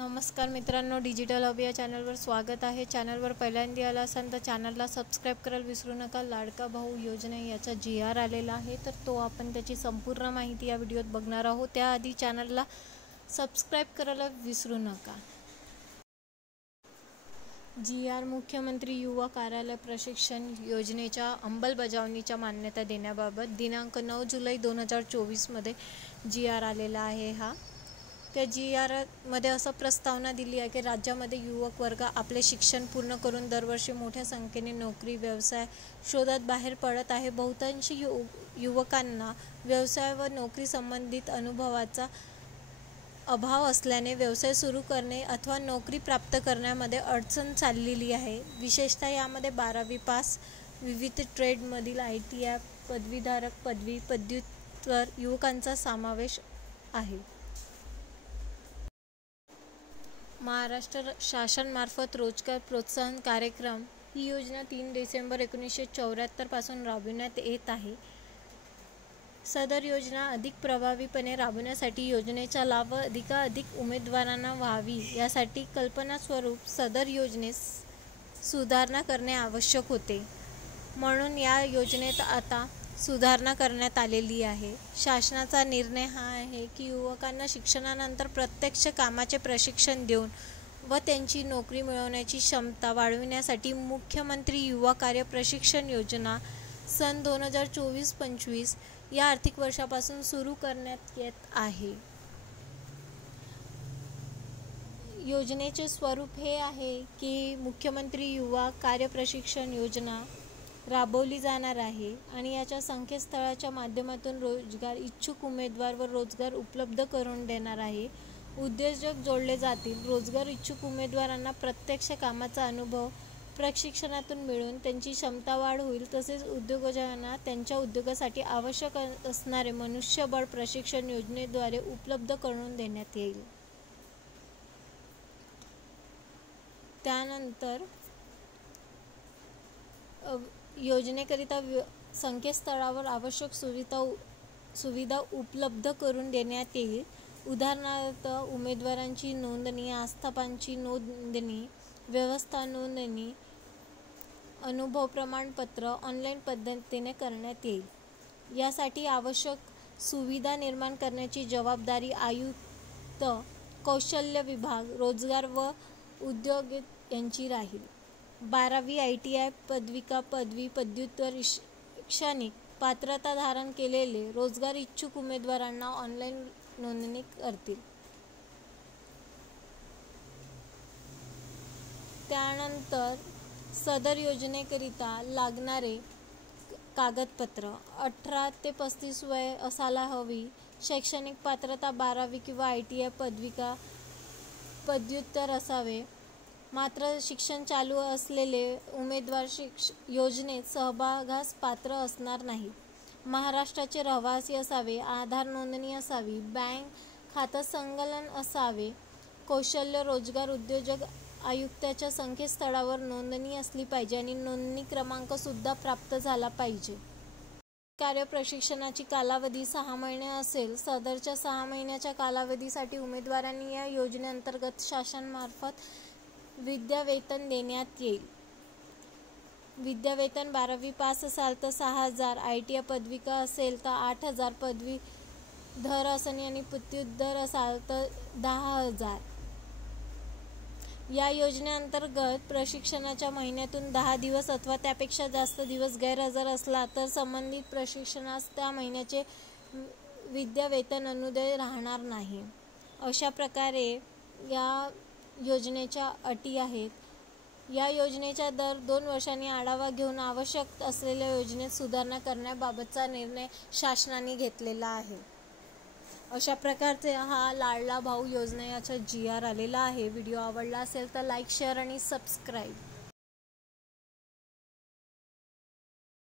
नमस्कार मित्रांनो, digital hub या चॅनलवर स्वागत आहे। चॅनलवर पहिल्यांदा आला असाल तर चॅनलला सबस्क्राईब करायला विसरू नका। लाडका भाऊ योजना याचा GR आलेला आहे, तर तो आपण त्याची संपूर्ण माहिती या व्हिडिओत बघणार आहोत। त्याआधी चॅनलला सबस्क्राईब करायला विसरू नका। GR मुख्यमंत्री युवा कार्यालय प्रशिक्षण योजनेच्या अंमलबजावणीच्या मान्यता देण्याबाबत दिनांक 9 जुलै 2024 मध्ये GR आलेला आहे। त्या GR मध्ये असं प्रस्तावना दिली आहे की राज्यामध्ये युवक वर्ग आपले शिक्षण पूर्ण करून दरवर्षी मोठ्या संख्येने नोकरी व्यवसाय शोधात बाहेर पडत आहे। बहुतांश युवकांना व्यवसाय व नोकरी संबंधित अनुभवाचा अभाव असल्याने व्यवसाय सुरू करणे अथवा नोकरी प्राप्त करण्यामध्ये अडचण चाललेली आहे। विशेषतः यामध्ये 12वी पास, विविध ट्रेडमधील ITI पदवीधारक, पदवी, पदव्युत्तर युवकांचा समावेश आहे। महाराष्ट्र शासनामार्फत रोजगार प्रोत्साहन कार्यक्रम ही योजना 3 डिसेंबर 1974 पासून राबविण्यात येत आहे। सदर योजना अधिक प्रभावीपणे राबवण्यासाठी योजनेचा लाभ अधिकाधिक उमेदवारांना व्हावी यासाठी कल्पनास्वरूप सदर योजनेस सुधारणा करणे आवश्यक होते। म्हणून या योजनेत आता सुधारणा करण्यात आलेली आहे। शासनाचा निर्णय हा आहे की युवकांना शिक्षणानंतर प्रत्यक्ष कामाचे प्रशिक्षण देऊन व त्यांची नोकरी मिळवण्याची क्षमता वाढविण्यासाठी मुख्यमंत्री युवा कार्य प्रशिक्षण योजना सन 2024-25 या आर्थिक वर्षापासून सुरू करण्यात येत आहे। योजनेचे स्वरूप हे आहे की मुख्यमंत्री युवा कार्य प्रशिक्षण योजना राबवली जाणार आहे आणि याच्या संकेतस्थळाच्या माध्यमातून रोजगार इच्छुक उमेदवार व रोजगार उपलब्ध करून देणार आहे। उद्योजक जोडले जातील। रोजगार इच्छुक उमेदवारांना प्रत्यक्ष कामाचा अनुभव प्रशिक्षणातून मिळून त्यांची क्षमता वाढ होईल। तसेच उद्योजकांना त्यांच्या उद्योगासाठी आवश्यक असणारे मनुष्यबळ प्रशिक्षण योजनेद्वारे उपलब्ध करून देण्यात येईल। त्यानंतर योजनेकरिता संकेतस्थळावर आवश्यक सुविधा उपलब्ध करून देण्यात येईल। उदाहरणार्थ उमेदवारांची नोंदणी, आस्थापनाची नोंदणी, व्यवस्था नोंदणी, अनुभव प्रमाणपत्र ऑनलाईन पद्धतीने करण्यात येईल। यासाठी आवश्यक सुविधा निर्माण करण्याची जबाबदारी आयुक्त, कौशल्य विभाग, रोजगार व उद्योग यांची राहील। 12वी ITI पदविका, पदवी, पदव्युत्तर शैक्षणिक पात्रता धारण केलेले रोजगार इच्छुक उमेदवारांना ऑनलाईन नोंदणी करतील। त्यानंतर सदर योजनेकरिता लागणारे कागदपत्र 18 ते 35 वय असायला हवी। शैक्षणिक पात्रता 12वी किंवा ITI पदविका, पदव्युत्तर असावे। मात्र शिक्षण चालू असलेले उमेदवार योजनेत सहभागास पात्र असणार नाहीत। महाराष्ट्राचे रहिवासी असावे। आधार नोंदणी असावी। बँक खाते संलग्न असावे। कौशल्य रोजगार उद्योजक आयुक्ताच्या संकेतस्थळावर नोंदणी असली पाहिजे आणि नोंदणी क्रमांक सुद्धा प्राप्त झाला पाहिजे। कार्य प्रशिक्षणाची कालावधी 6 महिने असेल। सदरच्या 6 महिन्याच्या कालावधीसाठी उमेदवारांनी या योजनेअंतर्गत शासनामार्फत विद्यावेतन देण्यात येईल। विद्यावेतन 12वी पास असाल तर 6,000, ITI पदविका असेल तर 8,000, पदवीधर असाल आणि पदव्युत्तर असाल तर 10,000। या योजनेअंतर्गत प्रशिक्षणाच्या महिन्यातून 10 दिवस अथवा त्यापेक्षा जास्त दिवस गैरहजर असला तर संबंधित प्रशिक्षणास त्या महिन्याचे विद्यावेतन अनुदेय राहणार नाही। अशा प्रकारे या योजनेच्या अटी आहेत। या योजनेचा दर 2 वर्षांनी आढावा घेऊन आवश्यक असलेल्या योजनेत सुधारणा करण्याबाबतचा निर्णय शासनाने घेतलेला आहे। अशा प्रकारचे हा लाडला भाऊ योजना याचा GR आलेला आहे। व्हिडिओ आवडला असेल तर लाईक, शेअर आणि सबस्क्राईब